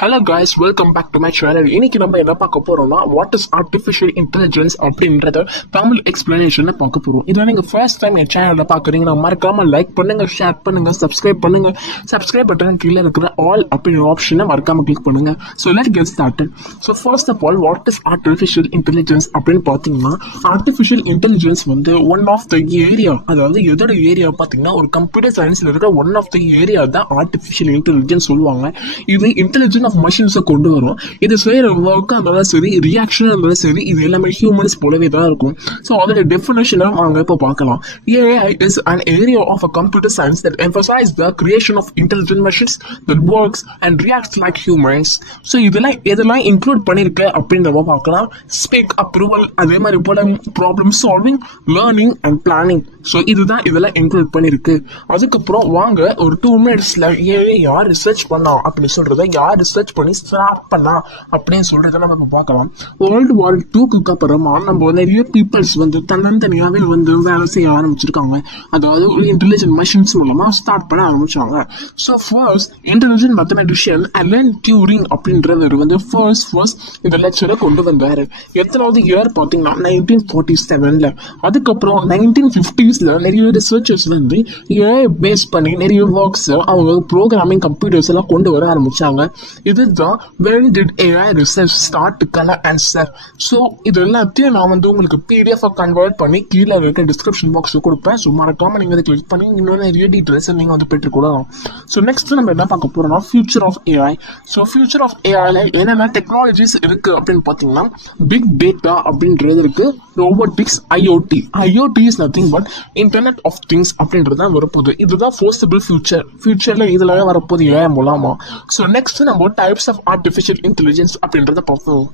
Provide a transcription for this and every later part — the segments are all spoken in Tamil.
Hello guys, welcome back to my channel. இன்னைக்கு நம்ம என்ன பார்க்க போறோம்னா வாட் இஸ் ஆர்டிஃபிஷியல் இன்டெலிஜென்ஸ் அப்படின்றத தமிழ் எக்ஸ்பிளனேஷன்ல பார்க்க போறோம். இதை நீங்க ஃபர்ஸ்ட் டைம் என் சேனல்ல பாக்குறீங்கன்னா மறக்காம லைக் பண்ணுங்க, ஷேர் பண்ணுங்க, சப்ஸ்கிரைப் பண்ணுங்க. சப்ஸ்கிரைப் பட்டன் கீழே இருக்கிற ஆல் அப்படிங்கிற ஆப்ஷனை மறக்காம கிளிக் பண்ணுங்க. So let get started. So first of all what is artificial intelligence அப்படின்னு பார்த்தீங்கன்னா ஆர்டிஃபிஷியல் இன்டெலிஜென்ஸ் வந்து ஒன் ஆஃப் த ஏரியா, அதாவது எதோட ஏரியா பார்த்தீங்கன்னா ஒரு கம்ப்யூட்டர் சயின்ஸ்ல இருக்கிற ஒன் ஆஃப் த ஏரியா தான் ஆர்டிஃபிஷியல் இன்டெலிஜென்ஸ் சொல்லுவாங்க. இது இன்டெலிஜென்ட் ஆஃப் மஷின்ஸை கொண்டு வரும். இது செய்யற ஒர்க்கு இருந்தாலும் சரி, ரியாக்ஷன் இருந்தாலும் சரி, இது எல்லாமே ஹியூமன்ஸ் போலவே தான் இருக்கும். ஸோ அதோட டெஃபினேஷனை நாங்கள் இப்போ பார்க்கலாம். AI is an area of a computer science that emphasizes the creation of intelligent machines that works and reacts like humans. So இதெல்லாம் இன்க்ளூட் பண்ணிருக்கு அப்படின்றத பார்க்கலாம். ஸ்பீக், அப்ரூவல், அதே மாதிரி போல problem solving, learning and planning. So இதுதான் இதெல்லாம் இன்க்ளூட் பண்ணிருக்கு. அதுக்கப்புறம் வாங்க ஒரு 2 minutesல AI யார் ரிசர்ச் பண்ணா அப்படின்னு சொல்றத, யார் ரிசர்ச் பண்ணி ஸ்டார்ட் பண்ணா அப்படின்னு சொல்றத நம்ம பார்க்கலாம். World War IIக்கு அப்புறமா நம்ம நிறைய பீப்புள்ஸ் வந்து தன்னந்தனியாவே வந்து வேலை செய்ய ஆரம்பிச்சிருக்காங்க. அதாவது ஒரு இன்டெலிஜென்ட் மஷின்ஸ் மூலமா ஸ்டார்ட் பண்ண ஆரம்பிச்சாங்க. So first intelligent mathematician Alan Turing அப்படின்றவர் வந்து ஃபர்ஸ்ட் இந்த லெக்சரை கொண்டு வந்தாரு. எத்தனாவது இயர் பார்த்தீங்கன்னா 1947ல. அதுக்கப்புறம் 1950s நிறைய ரிசர்ச்சர்ஸ் வந்து AI பேஸ் பண்ணி நிறைய ஒர்க்ஸ் அவங்க ப்ரோக்ராமிங் கம்ப்யூட்டர்ஸ் எல்லாம் கொண்டு வர ஆரம்பிச்சாங்க. இதுதான் when did AI research start க்கான ஆன்சர். ஸோ இது எல்லாத்தையும் நான் வந்து உங்களுக்கு PDF கன்வெர்ட் பண்ணி கீழே இருக்க டிஸ்கிரிப்ஷன் பாக்ஸ் கொடுப்பேன். ஸோ மறக்காம நீங்க அதை கிளிக் பண்ணி இன்னொரு நிறைய டீட்டெயில்ஸ் நீங்க வந்து பெற்றுக்கூடலாம். ஸோ நெக்ஸ்ட் நம்ம என்ன பார்க்க போறோம்னா future of AI. So future of ஏஐல என்னென்ன டெக்னாலஜிஸ் இருக்கு அப்படின்னு பார்த்தீங்கன்னா பிக் டேட்டா அப்படின்றது இருக்கு, robotics, IoT is nothing but internet of things அப்படின்றது தான் வரப்போகுது. இதுதான் ஃபோர்ஸபிள் ஃபியூச்சர்ல இதுல வரப்போகுது AI மூலமா. ஸோ நெக்ஸ்ட் நம்ம டைப்ஸ் ஆஃப் ஆர்டிஃபிஷியல் இன்டெலிஜென்ஸ் அப்படின்றத பார்ப்போம்.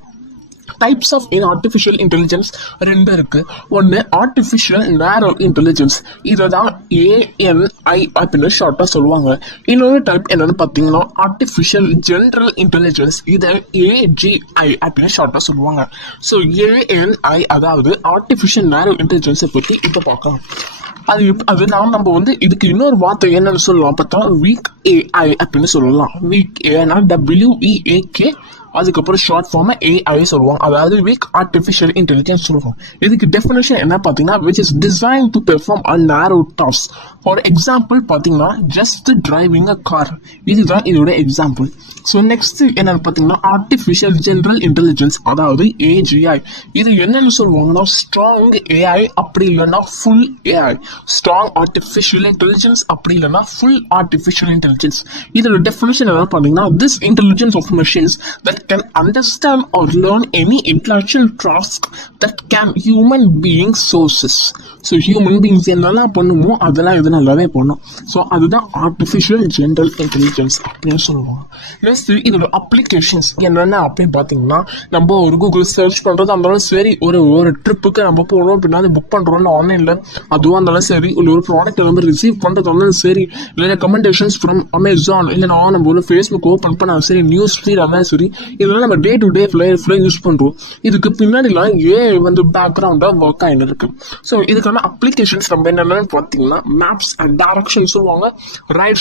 டைப்ஸ் ஆஃப் ஆர்டிஃபிஷியல் இன்டெலிஜென்ஸ் 2 இருக்கு. ஒன்று ஆர்டிஃபிஷியல் நேரோ இன்டெலிஜென்ஸ், இதை தான் ANI அப்படின்னு ஷார்ட்டா சொல்லுவாங்க. இன்னொரு டைப் என்னன்னு பார்த்தீங்கன்னா ஆர்டிஃபிஷியல் ஜெனரல் இன்டெலிஜென்ஸ், இதை AGI அப்படின்னு ஷார்ட்டா சொல்லுவாங்க. ஸோ ANI அதாவது ஆர்டிஃபிஷியல் நேரோ இன்டெலிஜென்ஸை பற்றி இப்போ பார்க்கலாம். அது நம்ம வந்து இதுக்கு இன்னொரு வார்த்தை என்னன்னு சொல்லலாம் பார்த்தா வீக் AI அப்படின்னு சொல்லலாம். வீக் ஏன்னா WEAK, அதுக்கப்புறம் ஷார்ட் ஃபார்ம் AI சொல்லுவாங்க, அதாவது வீக் ஆர்டிஃபிஷியல் இன்டெலிஜென்ஸ் சொல்லுவோம். இதுக்கு டெஃபினேஷன் என்ன பார்த்தீங்கன்னா which is designed to perform a narrow task. For example பார்த்தீங்கன்னா ஜஸ்ட் டிரைவிங் அ கார், இதுதான் இதோட எக்ஸாம்பிள். ஸோ நெக்ஸ்ட் என்னன்னு பார்த்தீங்கன்னா ஆர்டிஃபிஷியல் ஜெனரல் இன்டெலிஜென்ஸ், அதாவது AGI. இது என்னன்னு சொல்லுவாங்கன்னா ஸ்ட்ராங் AI அப்படி இல்லைன்னா full AI. Strong artificial intelligence அப்படி இல்லைன்னா ஃபுல் ஆர்டிஃபிஷியல் இன்டெலிஜென்ஸ். இதோட டெஃபினேஷன் என்ன பார்த்தீங்கன்னா this intelligence of machines that can understand or learn any intellectual task that can human beings sources. So human beings என்னெல்லாம் பண்ணுமோ அதெல்லாம் இது நல்லாவே பண்ணும். ஸோ அதுதான் ஆர்டிஃபிஷியல் ஜெனரல் இன்டெலிஜென்ஸ் அப்படின்னு சொல்லுவாங்க. நெக்ஸ்ட் இதோட அப்ளிகேஷன்ஸ் என்னென்ன அப்படின்னு பார்த்தீங்கன்னா நம்ம ஒரு கூகுள் சர்ச் பண்ணுறது இருந்தாலும் சரி, ஒரு ட்ரிப்புக்கு நம்ம போகணும் அப்படின்னா அது புக் பண்ணுறோம்ல ஆன்லைனில், அதுவும் இருந்தாலும் சரி, இல்லை ஒரு ப்ராடக்ட் நம்ம ரிசீவ் பண்ணுறது இருந்தாலும் சரி, இல்லை ரெக்கமெண்டேஷன்ஸ் ஃப்ரம் அமேசான், இல்லைனா நம்ம ஒரு ஃபேஸ்புக் ஓப்பன் பண்ணாலும் சரி, நியூஸ் ஃபீட் இருந்தாலும் சரி, இதெல்லாம் நம்ம டே டு டே லைஃப்ல யூஸ் பண்றோம். இதுக்கு பின்னாடிலாம் AI வந்து பேக்ரவுண்டா ஒர்க் ஆகிட்டு இருக்கு. ஸோ இதுக்கான அப்ளிகேஷன்ஸ் நம்ம என்னென்னு பார்த்தீங்கன்னா மேப்ஸ் அண்ட் டைரக்ஷன் சொல்லுவாங்க. ரைட்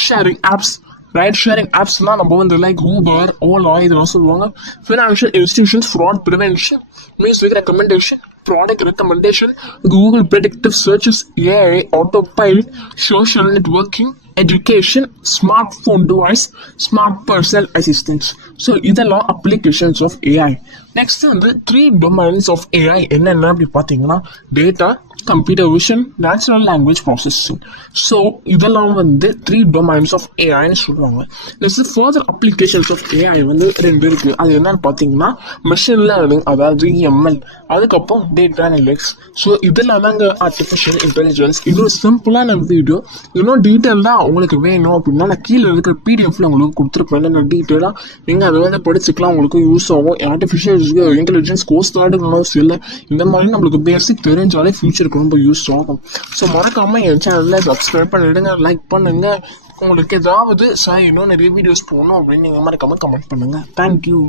ஷேரிங் ஆப்ஸ்லாம் நம்ம வந்து லைக் ஊபர், ஓலா இதெல்லாம் சொல்லுவாங்க. Financial institutions, fraud prevention, music recommendation, product recommendation, Google predictive searches, AI autopilot, social networking, education, smartphone device, smart personal assistants. So இதெல்லாம் applications of AI. Next வந்து 3 domains of AI என்னென்ன அப்படி பார்த்தீங்கன்னா data, computer vision, natural language processing. So இதெல்லாம் வந்து 3 domains of AIன்னு சொல்லுவாங்க. Next further applications of AI வந்து 2 இருக்கு. அது என்னன்னு பார்த்தீங்கன்னா மெஷின் லேர்னிங், அதாவது ML, அதுக்கப்புறம் டேட்டா அனலிட்டிக்ஸ். ஸோ இதெல்லாம் தாங்க ஆர்டிஃபிஷியல் இன்டெலிஜென்ஸ். இது ஒரு சிம்பிளான வீடியோ. இன்னும் டீட்டெயிலாக உங்களுக்கு வேணும் அப்படின்னா நான் கீழே இருக்கிற PDFல உங்களுக்கு கொடுத்துருப்பேன். நான் டீட்டெயிலாக நீங்கள் அதை வந்து படிச்சுக்கலாம், உங்களுக்கு யூஸ் ஆகும். ஆர்டிஃபிஷியல் இன்டெலிஜென்ஸ் கோர்ஸ் எடுக்கணும் இல்லை, இந்த மாதிரி நம்மளுக்கு பேசிக் தெரிஞ்சாலே ஃபியூச்சருக்கு ரொம்ப யூஸ் ஆகும். ஸோ மறக்காம என் சேனலில் சப்ஸ்கிரைப் பண்ணிடுங்க, லைக் பண்ணுங்க. உங்களுக்கு ஏதாவது சார் இன்னும் நிறைய வீடியோஸ் போகணும் அப்படின்னு நீங்கள் மறக்காம கமெண்ட் பண்ணுங்க. தேங்க்யூ.